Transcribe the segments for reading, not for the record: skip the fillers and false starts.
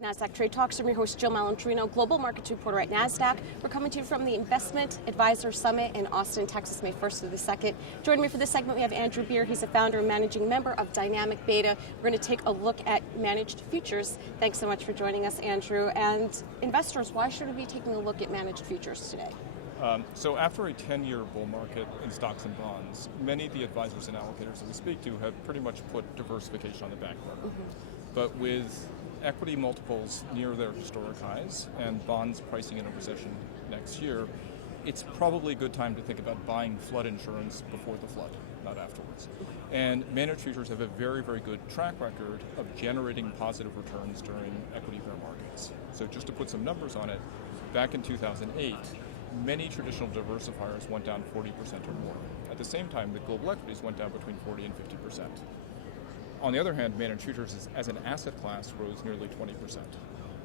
Nasdaq Trade Talks. I'm your host, Jill Malandrino, Global Markets Reporter at Nasdaq. We're coming to you from the Investment Advisor Summit in Austin, Texas, May 1st through the 2nd. Joining me for this segment, we have Andrew Beer. He's the founder and managing member of Dynamic Beta. We're going to take a look at managed futures. Thanks so much for joining us, Andrew. And investors, why should we be taking a look at managed futures today? So after a 10-year bull market in stocks and bonds, many of the advisors and allocators that we speak to have pretty much put diversification on the back burner. But with equity multiples near their historic highs and bonds pricing in a recession next year, it's probably a good time to think about buying flood insurance before the flood, not afterwards. And managed futures have a very, very good track record of generating positive returns during equity bear markets. So just to put some numbers on it, back in 2008, many traditional diversifiers went down 40% or more. At the same time, the global equities went down between 40 and 50%. On the other hand, managed futures as an asset class rose nearly 20%.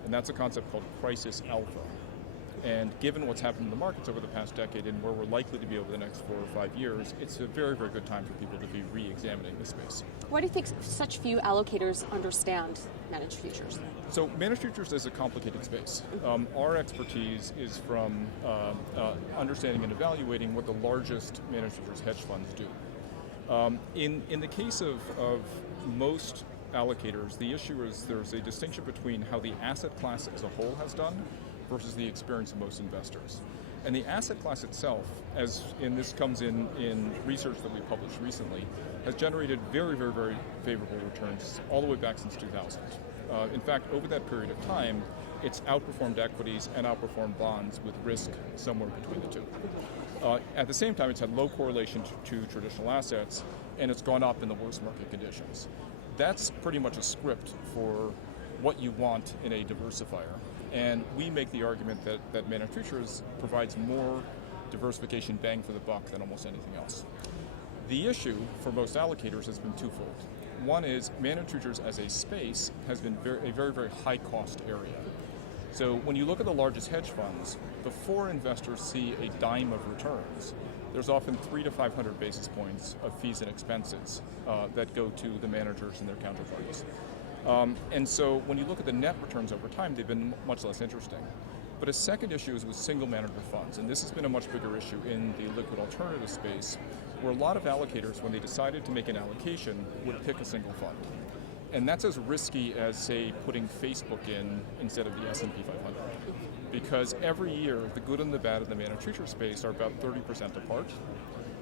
And that's a concept called crisis alpha. And given what's happened in the markets over the past decade and where we're likely to be over the next 4 or 5 years, it's a very, very good time for people to be re-examining the space. Why do you think such few allocators understand managed futures? So managed futures is a complicated space. Our expertise is from understanding and evaluating what the largest managed futures hedge funds do. In the case of most allocators, the issue is there's a distinction between how the asset class as a whole has done versus the experience of most investors. And the asset class itself, this comes in research that we published recently, has generated very, very, very favorable returns all the way back since 2000. In fact, over that period of time, it's outperformed equities and outperformed bonds with risk somewhere between the two. At the same time, it's had low correlation to traditional assets, and it's gone up in the worst market conditions. That's pretty much a script for what you want in a diversifier. And we make the argument that managed futures provides more diversification bang for the buck than almost anything else. The issue for most allocators has been twofold. One is managed futures as a space has been a very, very high cost area. So when you look at the largest hedge funds, before investors see a dime of returns, there's often 300 to 500 basis points of fees and expenses that go to the managers and their counterparties. And so when you look at the net returns over time, they've been much less interesting. But a second issue is with single manager funds, and this has been a much bigger issue in the liquid alternative space, where a lot of allocators, when they decided to make an allocation, would pick a single fund. And that's as risky as, say, putting Facebook in instead of the S&P 500. Because every year, the good and the bad of the managed futures space are about 30% apart.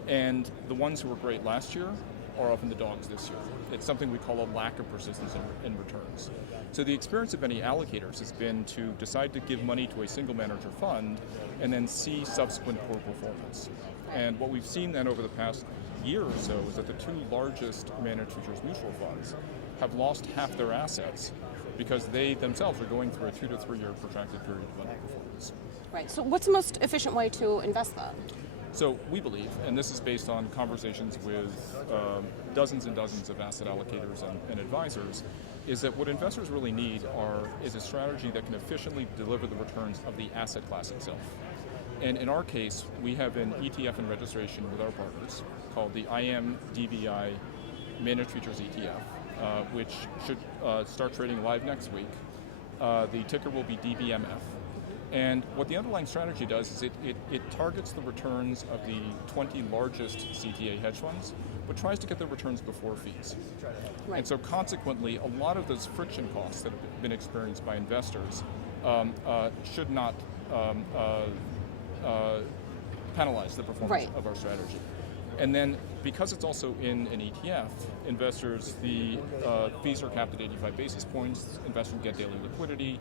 And the ones who were great last year are often the dogs this year. It's something we call a lack of persistence in returns. So the experience of many allocators has been to decide to give money to a single manager fund and then see subsequent poor performance. And what we've seen then over the past year or so is that the two largest managed futures mutual funds have lost half their assets because they themselves are going through a 2 to 3 year protracted period of underperformance. Right, so what's the most efficient way to invest that? So we believe, and this is based on conversations with dozens and dozens of asset allocators and advisors, is that what investors really need is a strategy that can efficiently deliver the returns of the asset class itself. And in our case, we have an ETF in registration with our partners called the IMDBI Managed Futures ETF, which should start trading live next week. The ticker will be DBMF. And what the underlying strategy does is it targets the returns of the 20 largest CTA hedge funds, but tries to get the returns before fees. Right. And so consequently, a lot of those friction costs that have been experienced by investors should not penalize the performance of our strategy. And then, because it's also in an ETF, the fees are capped at 85 basis points, investors get daily liquidity,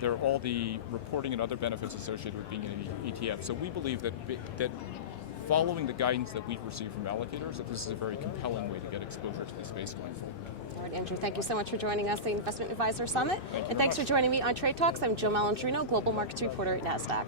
there are all the reporting and other benefits associated with being in an ETF. So we believe that following the guidance that we've received from allocators, that this is a very compelling way to get exposure to the space going forward. All right, Andrew, thank you so much for joining us at the Investment Advisor Summit. And thanks for joining me on Trade Talks. I'm Jill Malandrino, Global Markets Reporter at Nasdaq.